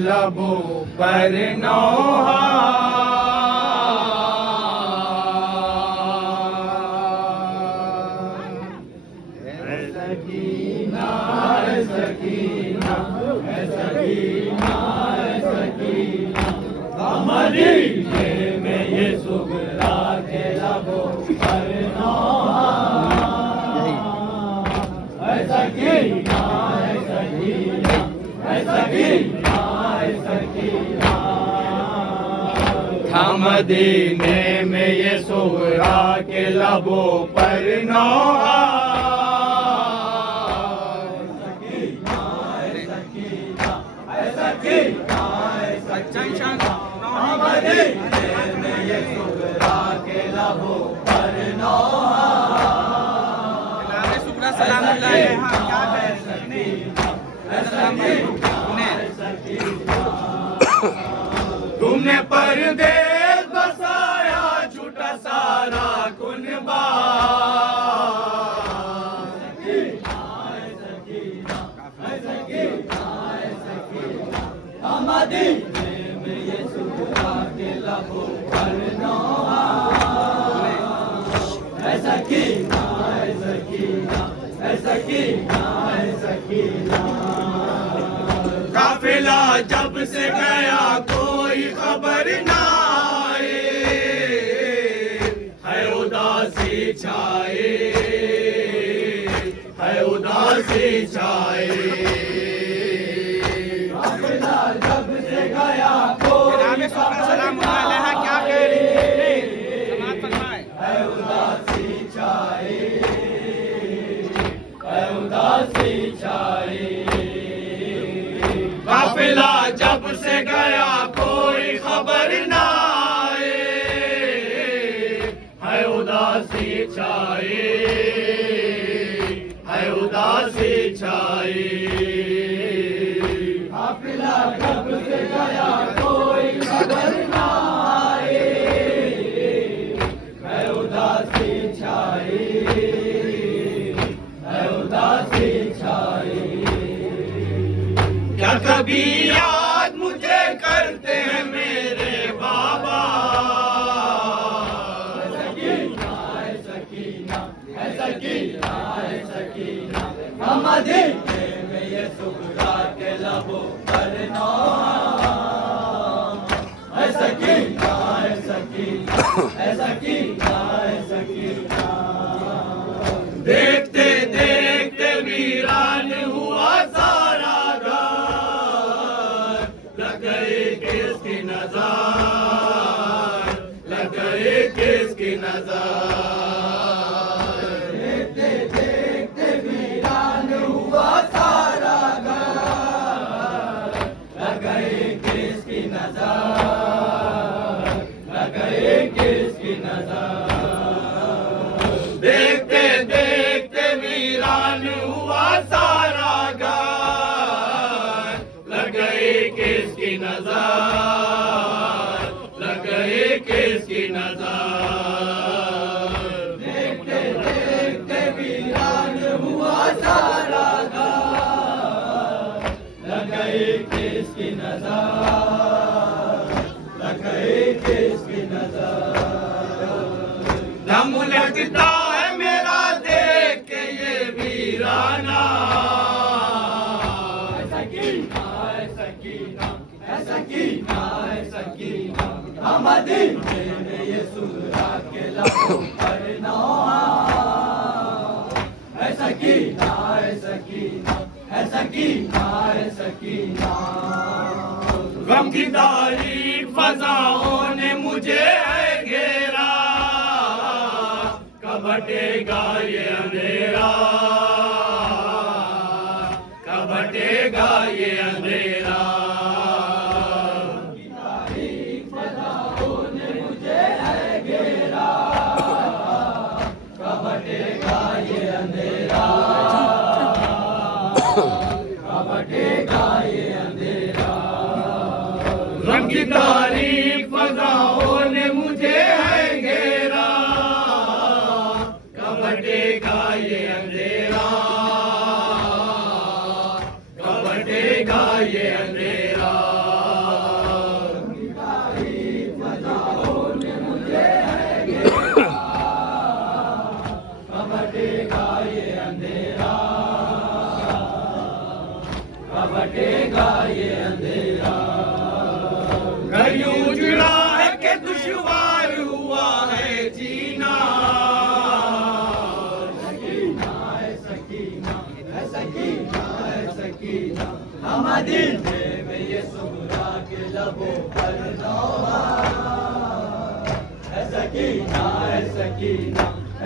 लबों पर नौहा सकीना सकीना सकीना सकीना मदीने में ये सुगरा के लबों पर नौहा सकीना सकीना सकीना मदीने में ये सुगरा के लबों पर नौहा मदीने में ये सुगरा के लबों पर नौहा सलाम तुमने परदेस बसाया झूठा सारा कुनबा मदीने में ये सुगरा के लबों पर नौहा सकीना सकीना सकीना सकीना काफिला जब से गया कोई खबर ना आए है उदासी छाए है उदासी छाए काफिला जब से गया कोई सलाम क्या कह रही है उदासी छाए है उदासी छाए काफिला जब से गया कोई खबर ना आए है उदासी छाए है उदासी छाए काफिला जब से गया कोई खबर ना आए है उदासी छाए है उदासी छाए क्या कभी याद मुझे करते हैं मेरे बाबा सकीना सकीना सकीना सकीना मदीने में ये सुगरा के लबों पर नौहा सकीना सकीना सकीना सकीना देखते देखते वीरान हुआ सारा लग गए किसकी नज़र लग गए किसकी नज़र देखते देखते वीरान हुआ सारा घर लग गए किसकी नज़र लग गए किसकी नज़र देखते देखते वीरान हुआ सारा घर लग गए किसकी नज़र लग गए किसकी नज़र देखते देखते वीरान हुआ सारा घर लग गए किसकी नज़र लग गए किसकी नज़र दम लगता है मेरा देख के ये वीराना सकीना सकीना सकीना सकीना मदीने में ये सुगरा के लबों पर नौहा सकीना सकीना सकीना सकीना गम की तारीख फज़ाओं ने मुझे है घेरा कब हटेगा ये अंधेरा कब हटेगा ये अंधेरा कब हटेगा ये अंधेरा कब हटेगा ये अंधेरा गम की तारीख फज़ाओं ने मुझे है घेरा कब हटेगा ये अंधेरा कब हटेगा ये अंधेरा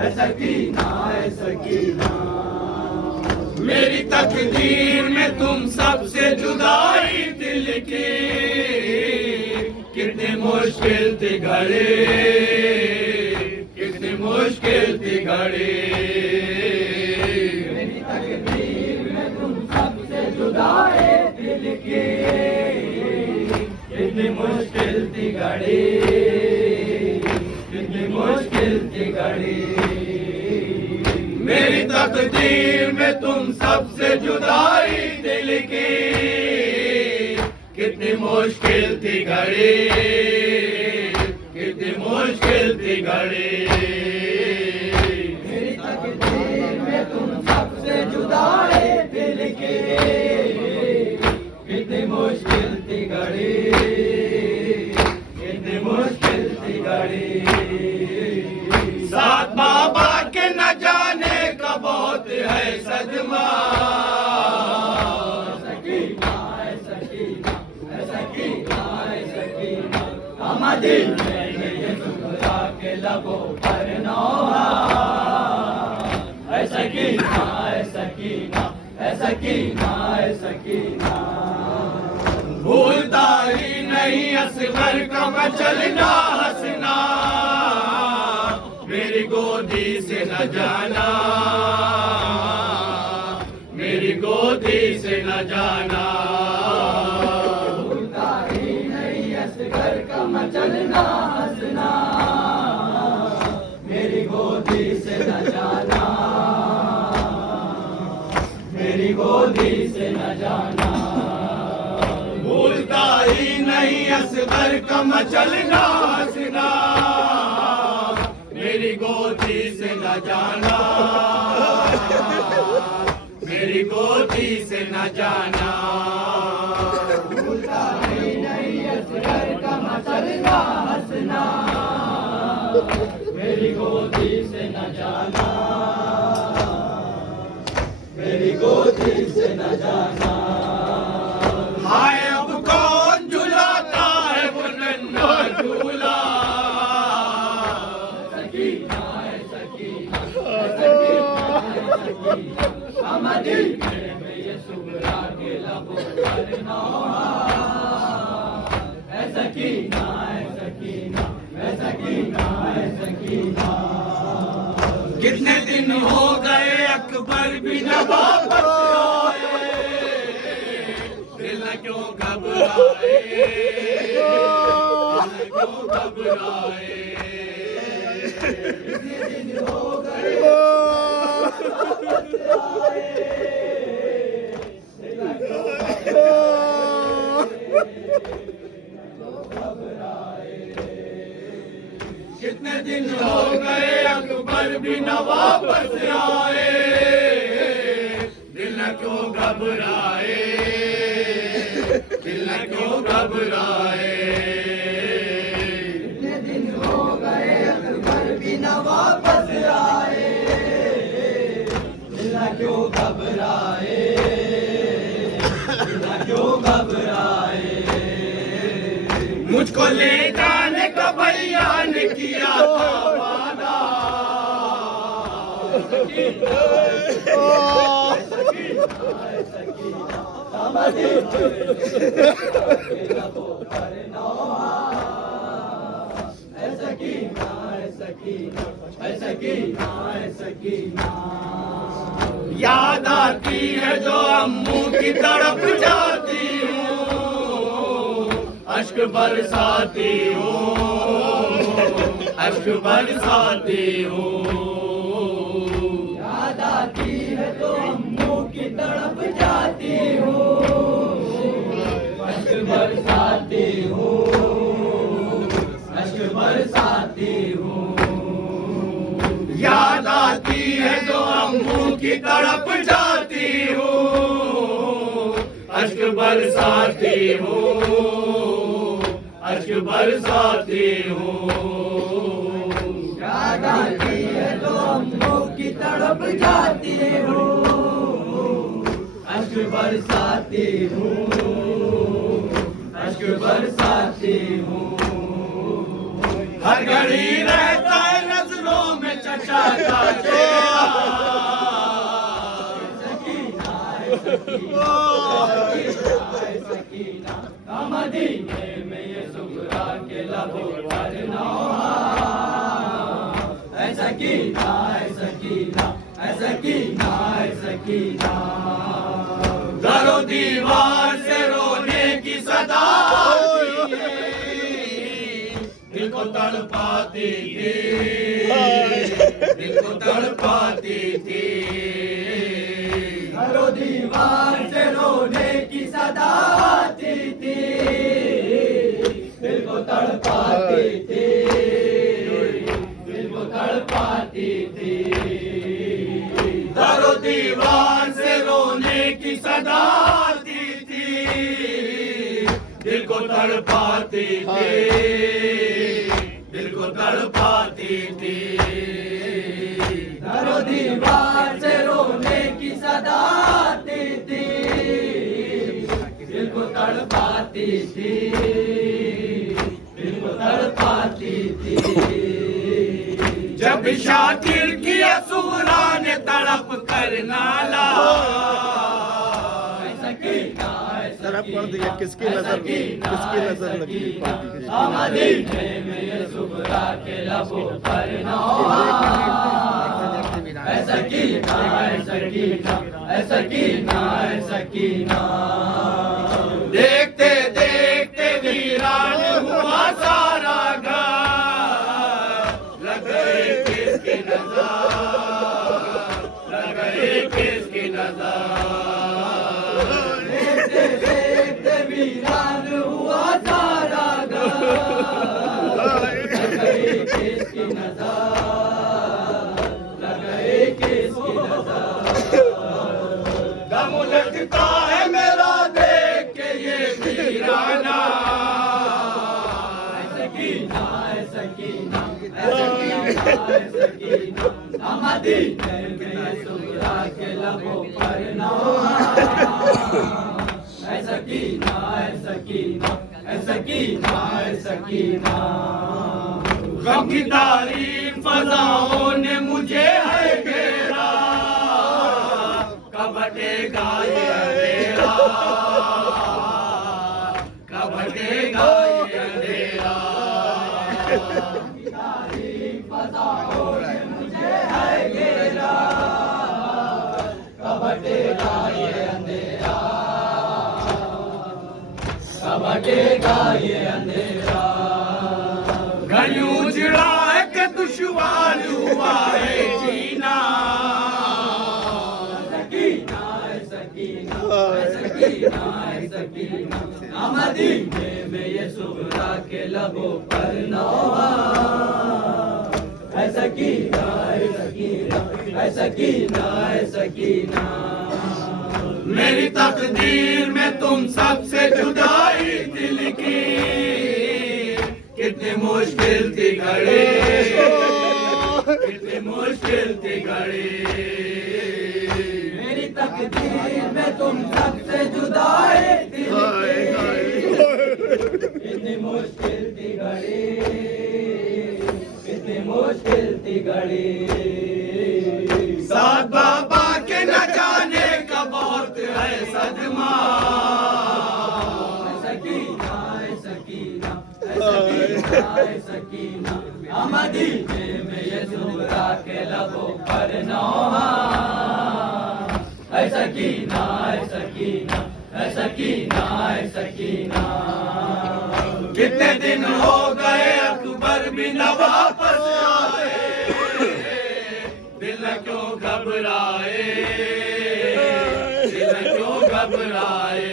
ऐ सकीना, ऐ सकीना। मेरी तकदीर में तुम सबसे जुदाई दिल की, कितनी मुश्किल थी घड़ी, कितनी मुश्किल थी घड़ी। मेरी तकदीर में तुम सबसे जुदाई दिल की, कितनी मुश्किल थी घड़ी, कितनी मुश्किल थी घड़ी। मेरी तकदीर में तुम सबसे जुदाई दिल की, कितनी मुश्किल थी घड़ी, कितनी मुश्किल थी घड़ी। मेरी तकदीर में तुम सबसे जुदाई दिल की, कितनी मुश्किल थी घड़ी, कितनी मुश्किल थी घड़ी। साथ बाबा के न जाने का बहुत है सदमा, सकीना, सकीना, सकीना, सकीना। हमारे दिल में ये सुखरा के लबों पर नौहा, सकीना, सकीना, सकीना, सकीना। भूलता ही नहीं असगर का मचलना हंसना, मेरी गोदी से न जाना, मेरी गोदी से न जाना। भूलता ही नहीं असगर का मचलना हंसना, मेरी गोदी से न जाना, मेरी गोदी से न जाना। भूलता ही नहीं असगर का मचलना हंसना, मेरी गोदी से न जाना, मेरी गोदी से न जाना। भूलता ही नहीं असगर का मचलना हंसना, मेरी गोदी से न जाना, मेरी गोदी से न जाना। हाय अब कौन झुलाता है वो नन्हा झूला, सकीना, सकीना, सकीना। हमारे दिल में ये सुगरा के लबों पर नौहा, ऐ सकीना, सकीना, सकीना, सकीना। कितने दिन हो गए अकबर भी न वापस आए, दिल न क्यों घबराए, दिल न क्यों घबराए। कितने दिन हो गए वापस आए, दिल न क्यों घबराए। कितने दिन हो गए अकबर भी न वापस आए, दिल न क्यों घबराए, दिल न क्यों घबराए। कितने दिन हो गए अकबर भी न वापस आए, दिल न क्यों घबराए, दिल न क्यों घबराए। मुझको ले जाने का भैया ने किया था वादा, सकीना, सकीना, हमारे लबों पर नौहा, सकीना, सकीना, सकीना, सकीना। याद आती है जो अम्मू की तड़प जाती हूँ, अश्क बरसाती हूँ, अश्क बरसाती हूँ। याद आती है तो अम्मू की तड़प जाती हूँ, अश्क बरसाती हूँ, अश्क बरसाती हूँ। याद आती है तो अम्मू की तड़प जाती हूँ, अश्क बरसाती हूँ, अश्क बरसाती हूँ। याद आती है तो अम्मू की तड़प जाती हूँ, अश्क बरसाती हूँ, अश्क बरसाती हूँ। हर घड़ी रहता है नजरों में चचा का मदीने में ये सुगरा के लबों पर नौहा। ऐ सकीना ऐ सकीना ऐ सकीना ऐ सकीना। दरो दीवार से रोने की सदा आती है, दिल को तड़पाती थी, दिल को तड़पाती थी। दरो दीवार से रोने की सदा आती थी, दिल को तड़पाती थी, दिल को तड़पाती थी। दरो दीवार से रोने की सदा आती थी, दिल को तड़पाती थी, दिल को तड़पाती थी। दरो दीवार से रोने की सदा आती थी, दिल को तड़पाती थी, दिल को तड़पाती थी। जब शाकिर किया सुगरा ने तड़प कर नाला। तड़प कर दिया, किसकी नजर लगी पार्टी की? मदीने में ये सुगरा के लबों पर नौहा। ऐ सकीना ऐ सकीना ऐ सकीना ऐ सकीना। देखते देखते वीरान हुआ सारा घर, लग गए किसकी नजर, लग गए किसकी नजर। देखते देखते वीरान हुआ सारा घर, लग गए किसकी नजर, लग गए किसकी नजर। दम लगता है मेरा देख के ये वीराना। ऐ सकीना ऐ सकीना ऐ सकीना ऐ सकीना। मदीने में ये सुगरा के लबों पर नौहा। ऐ सकीना ऐ सकीना ऐ सकीना ऐ सकीना। गम की तारीफ फज़ाओं ने मुझे है घेरा, कब हटेगा ये अंधेरा, कब हटेगा ये अंधेरा। तारीफ फज़ाओं ने मुझे है घेरा, कब हटेगा ये अंधेरा, कब हटेगा ये अंधेरा। घड़ी उजड़ा है कि दुश्वार हुआ है जीना। सकीना है सकीना है सकीना है सकीना। मदीने में ये सुगरा के लबों पर नौहा। है सकीना है सकीना है सकीना है सकीना। मेरी तकदीर में तुम सबसे जुदाई दिल की, कितनी मुश्किल थी घड़ी, कितनी मुश्किल थी घड़ी। मेरी तकदीर में तुम सबसे जुदाई दिल की, कितनी मुश्किल थी घड़ी, कितनी मुश्किल थी घड़ी। साथ बाबा के न जाने का बहुत है सदमा। सकीना सकीना सकीना। मदीने में ये सुगरा के लबों पर नौहा। ऐ सकीना ऐ सकीना ऐ सकीना ऐ सकीना। कितने दिन हो गए अकबर भी न वापस आए, दिल क्यों घबराए, दिल क्यों घबराए।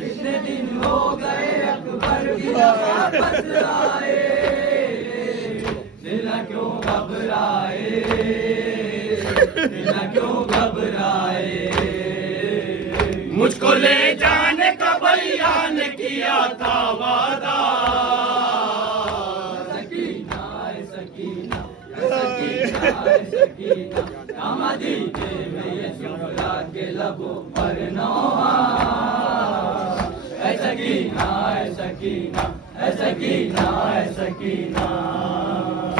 कितने दिन हो गए अकबर भी न वापस आए, दिल क्यों घबराए, दिल क्यों घबराए। मुझको ले जाने का भैया ने किया था वादा। सकीना सकीना सकीना सकीना। मदीने में ये सुगरा के लबों पर नौहा। ऐ सकीना ऐ सकीना ऐ सकीना ऐ सकीना।